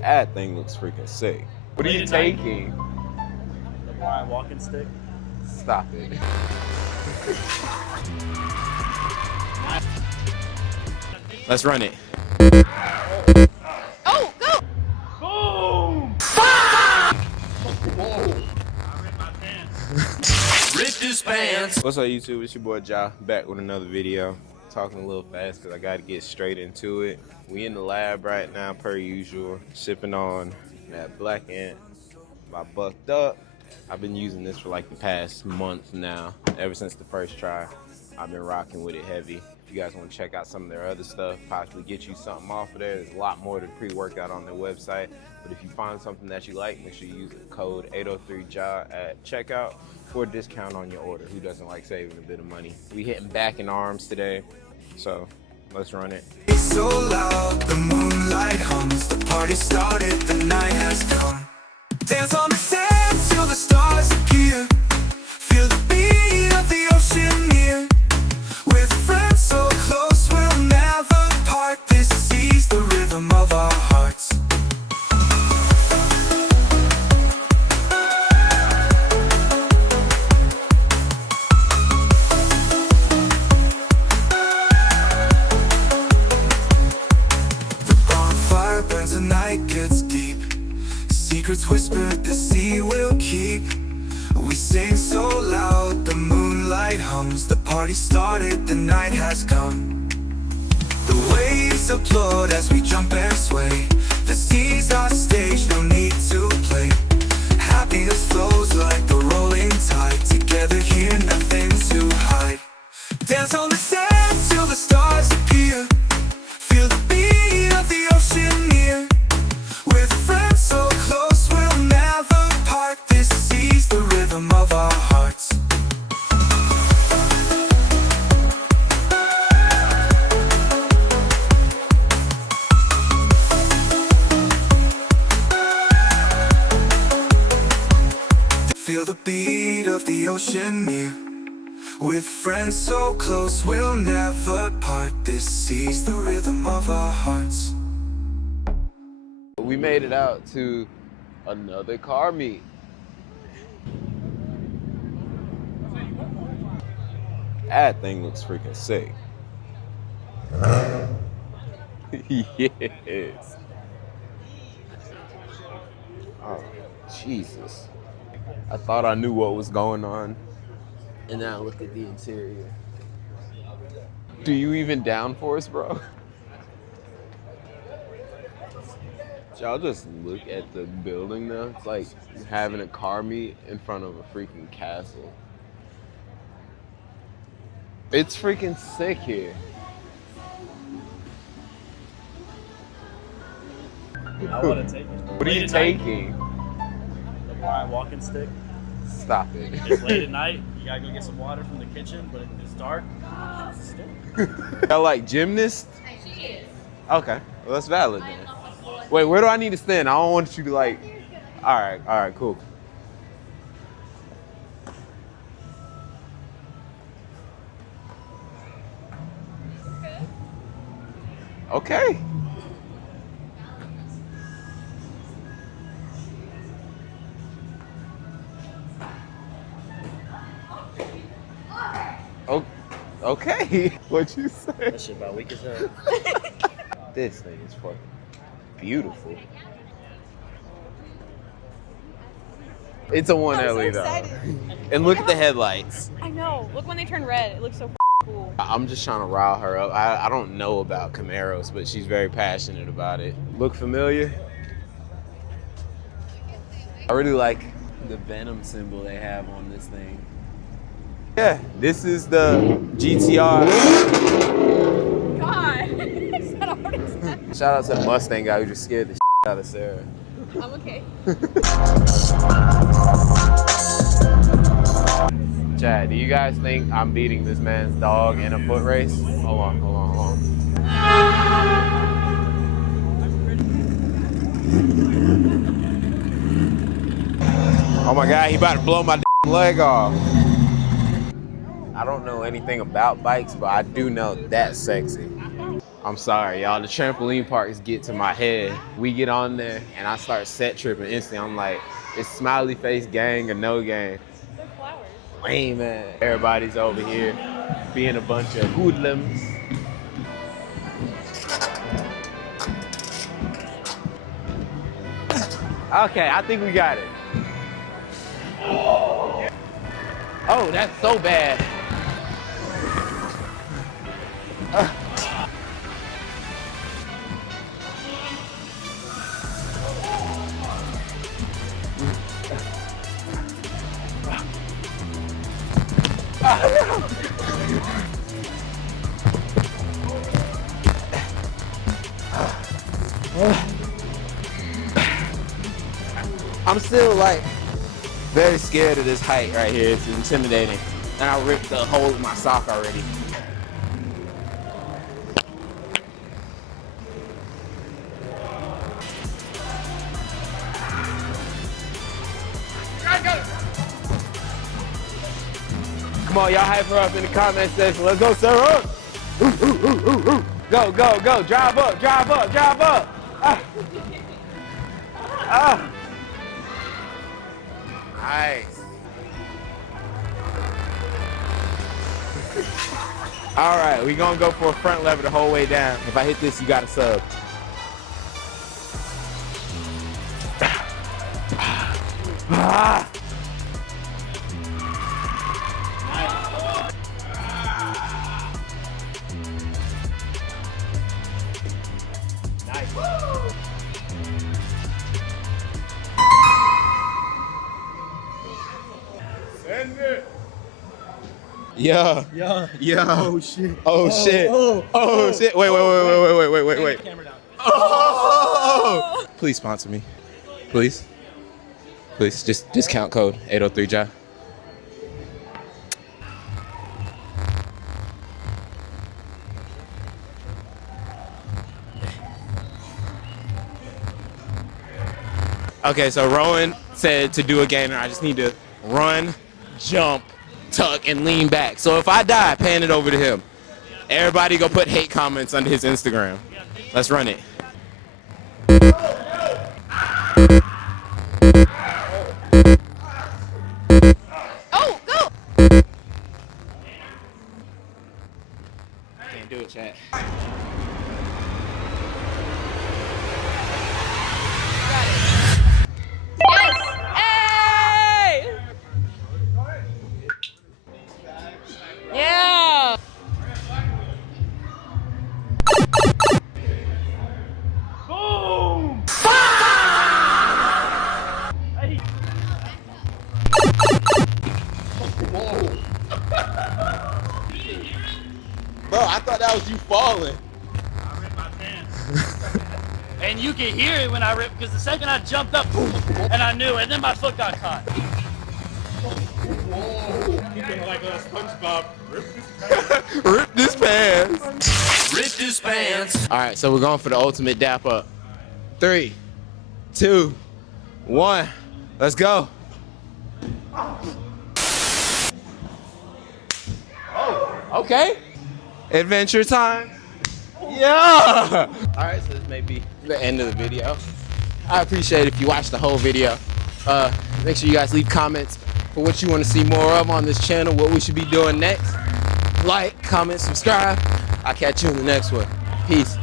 That thing looks freaking sick. What are you taking? The Brian walking stick. Stop it. Let's run it. Oh, go! Boom! What's up, YouTube? It's your boy Ja, back with another video. Talking a little fast because I got to get straight into it. We in the lab right now, per usual, sipping on that Black Ant by Bucked Up. I've been using this for like the past month now. Ever since the first try, I've been rocking with it heavy. If you guys want to check out some of their other stuff, possibly get you something off of there, there's a lot more than pre-workout on their website. But if you find something that you like, make sure you use the code 803JA at checkout for a discount on your order. Who doesn't like saving a bit of money? We hitting back and arms today, so let's run it. It's so loud, the moonlight hums, the party started, the night has come. Dance on the sand till the stars appear. Feel the beat of the ocean near. With friends so close, we'll never part. This is the rhythm of our hearts. Burns the night gets deep. Secrets whispered, the sea will keep. We sing so loud, the moonlight hums. The party started, the night has come. The waves applaud as we jump and sway. The sea's our stage, no need to play. Happiness flows like the rolling tide. Together here, nothing to hide. Dance on the sand till the stars appear. Feel the beat of the ocean near. With friends so close, we'll never part. This is the rhythm of our hearts. Feel the beat of the ocean near. With friends so close, we'll never part. This is the rhythm of our hearts. We made it out to another car meet. That thing looks freaking sick. Yes. Oh, Jesus. I thought I knew what was going on. And now look at the interior. Do you even downforce, bro? Y'all just look at the building now. It's like having a car meet in front of a freaking castle. It's freaking sick here. I want to take it. What are you taking? The Brian walking stick. Stop it. It's late at night. You gotta go get some water from the kitchen, but it's dark. It's a stick. Y'all like gymnast? Okay, well that's valid then. Wait, where do I need to stand? I don't want you to like. All right, cool. Okay. Oh, okay. What'd you say? That shit about weak as hell. This thing is fucking beautiful. It's a 1LE though. Excited. And look at the headlights. I know. Look when they turn red. It looks so cool. I'm just trying to rile her up. I don't know about Camaros, but she's very passionate about it. Look familiar? I really like the Venom symbol they have on this thing. Yeah, this is the GTR. God. Is that already said? Shout out to the Mustang guy who just scared the shit out of Sarah. I'm okay. Chad, do you guys think I'm beating this man's dog in a foot race? Hold on. Oh my God, he about to blow my leg off. I don't know anything about bikes, but I do know that's sexy. I'm sorry, y'all. The trampoline parks get to my head. We get on there and I start set tripping instantly. I'm like, it's smiley face gang or no gang? They're flowers. Lame, man. Everybody's over here being a bunch of hoodlums. Okay, I think we got it. Oh, that's so bad. I'm still like very scared of this height right here. It's intimidating. And I ripped the hole in my sock already. Come on, y'all hype her up in the comment section. Let's go, Sarah. Go, go, go. Drive up, drive up, drive up. Nice. All right, we're gonna go for a front lever the whole way down. If I hit this, you got a sub. Yeah. Yeah. Yeah. Oh shit. Oh shit. Oh shit. Wait. Wait. Camera down. Oh! Please sponsor me. Please. Please. Just discount code 803JA. Okay, so Rowan said to do a gainer, I just need to run, jump, tuck, and lean back. So if I die, pan it over to him. Everybody go put hate comments under his Instagram. Let's run it. Oh, go! Can't do it, chat. Yes! Hey! Yeah! Boom! Hey. Bro, I thought that was you falling. I ripped my pants. And you can hear it when I rip, because the second I jumped up, boom, and I knew, and then my foot got caught. Like a SpongeBob. Rip this pants. Rip this pants. All right, so we're going for the ultimate dap up. 3, 2, 1. Let's go. Oh, okay. Adventure time. Yeah. All right, so this may be the end of the video. I appreciate it if you watch the whole video. Make sure you guys leave comments for what you want to see more of on this channel, what we should be doing next. Like, comment, subscribe. I'll catch you in the next one. Peace.